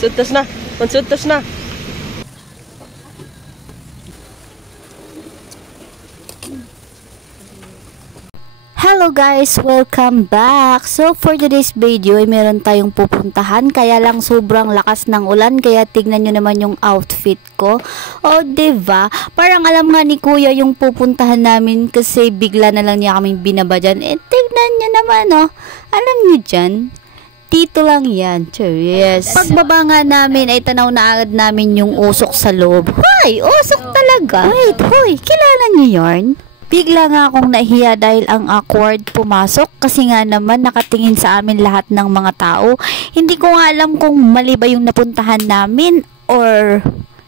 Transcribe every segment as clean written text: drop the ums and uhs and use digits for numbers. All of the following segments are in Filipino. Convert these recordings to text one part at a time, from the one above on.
Suntas na. Mansuntas na. Hello guys! Welcome back! So for today's video ay meron tayong pupuntahan, kaya lang sobrang lakas ng ulan, kaya tignan nyo naman yung outfit ko. O diba? Parang alam nga ni kuya yung pupuntahan namin kasi bigla na lang niya kaming binaba dyan. Tignan nyo naman alam nyo dyan? Dito lang yan. Yes. Pagbaba nga namin ay tanaw na agad namin yung usok sa loob. Hoy! Usok talaga! Wait, hoy! Kilala nyo yarn? Bigla nga akong nahiya dahil ang awkward pumasok kasi nga naman nakatingin sa amin lahat ng mga tao. Hindi ko nga alam kung mali ba yung napuntahan namin or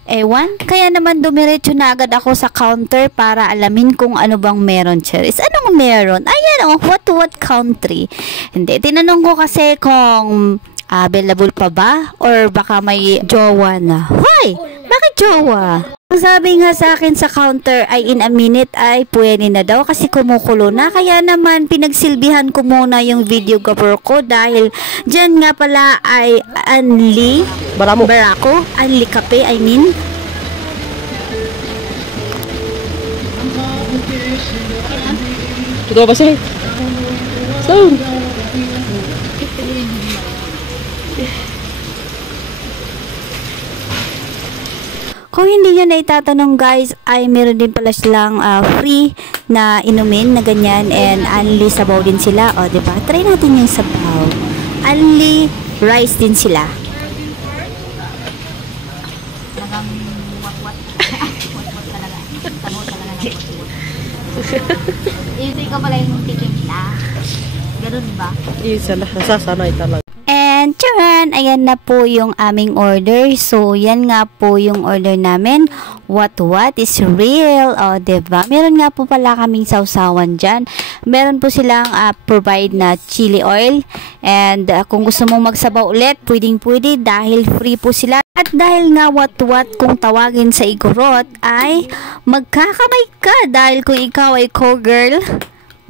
ewan. Kaya naman dumiretso na agad ako sa counter para alamin kung ano bang meron, Cheris. Anong meron? Ayan what country? Hindi, tinanong ko kasi kung available pa ba or baka may jowa na. Hoy! Bakit jowa? Ang sabi nga sa akin sa counter ay in a minute ay pwede na daw kasi kumukulo na. Kaya naman pinagsilbihan ko muna yung videographer ko dahil dyan nga pala ay Anli Barako, Anli Kape I mean. Ito ba siya? Sound! Kung hindi nyo na itatanong guys, ay meron din pala silang free na inumin na ganyan and only sabaw din sila. O diba? Try natin yung sabaw. Only rice din sila. Talagang wat-wat. Wat-wat talaga. Sabaw talaga ng wat-wat. Hindi ka pala yung tikim nila. Ganun ba? Isa na. Nasasanay talaga. And tcharan, ayan na po yung aming order. So, yan nga po yung order namin. What is real? O, diba? Meron nga po pala kaming sausawan dyan. Meron po silang provide na chili oil. And kung gusto mong magsabaw ulit, pwedeng-pwede dahil free po sila. At dahil nga what kung tawagin sa Igorot ay magkakamay ka dahil kung ikaw ay co-girl,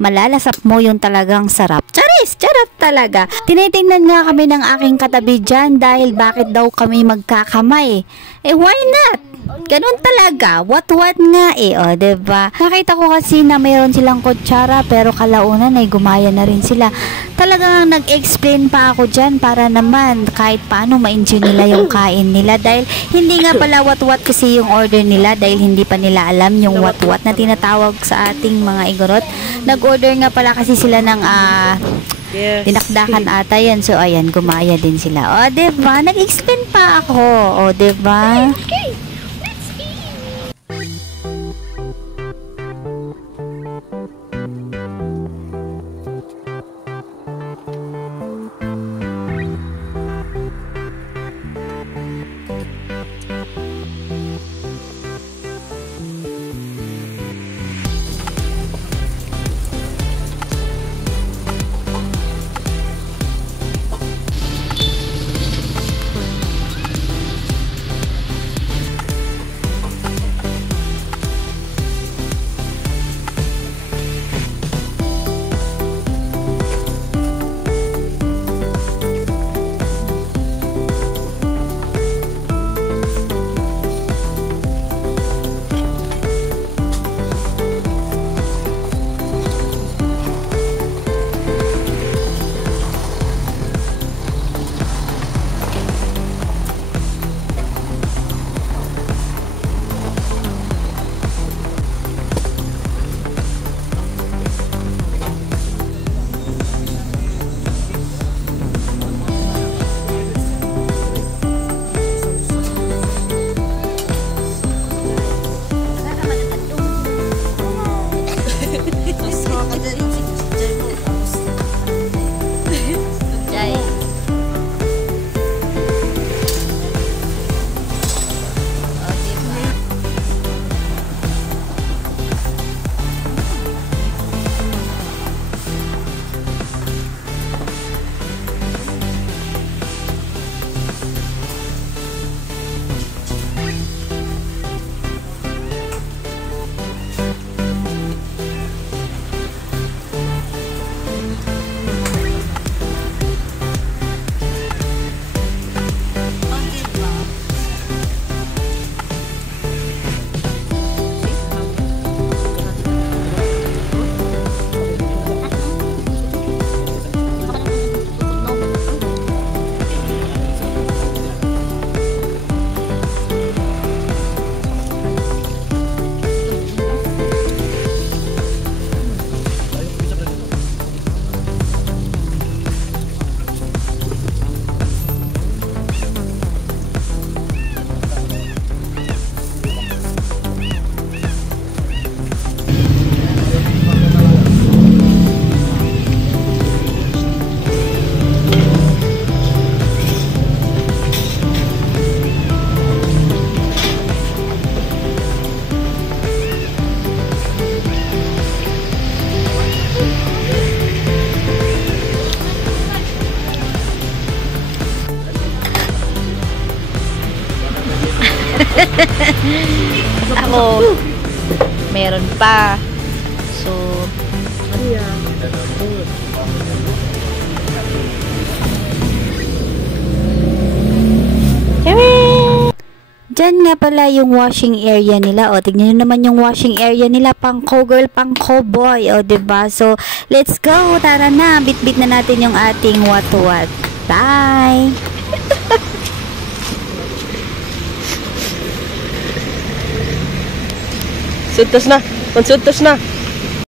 malalasap mo yung talagang sarap. Charis! Charap talaga. Tinitingnan nga kami ng aking katabi dyan dahil bakit daw kami magkakamay. Why not? Ganun talaga. What nga o diba? Nakita ko kasi na mayroon silang kutsara pero kalaunan ay gumaya na rin sila. Talagang nag-explain pa ako dyan para naman kahit paano ma-enjoy nila yung kain nila dahil hindi nga pala what kasi yung order nila dahil hindi pa nila alam yung what na tinatawag sa ating mga Igorot. Nag-order nga pala kasi sila ng dinakdakan ata yan. So ayan, gumaya din sila. O diba? Nag-explain pa ako. O diba? Okay. Ako, meron pa. So, dyan nga pala yung washing area nila. O, tignan nyo naman yung washing area nila. Pang cowgirl, pang cowboy. O, diba? So, let's go. Tara na. Bit-bit na natin yung ating what-what. Bye! Suntos na. Mansuntos na.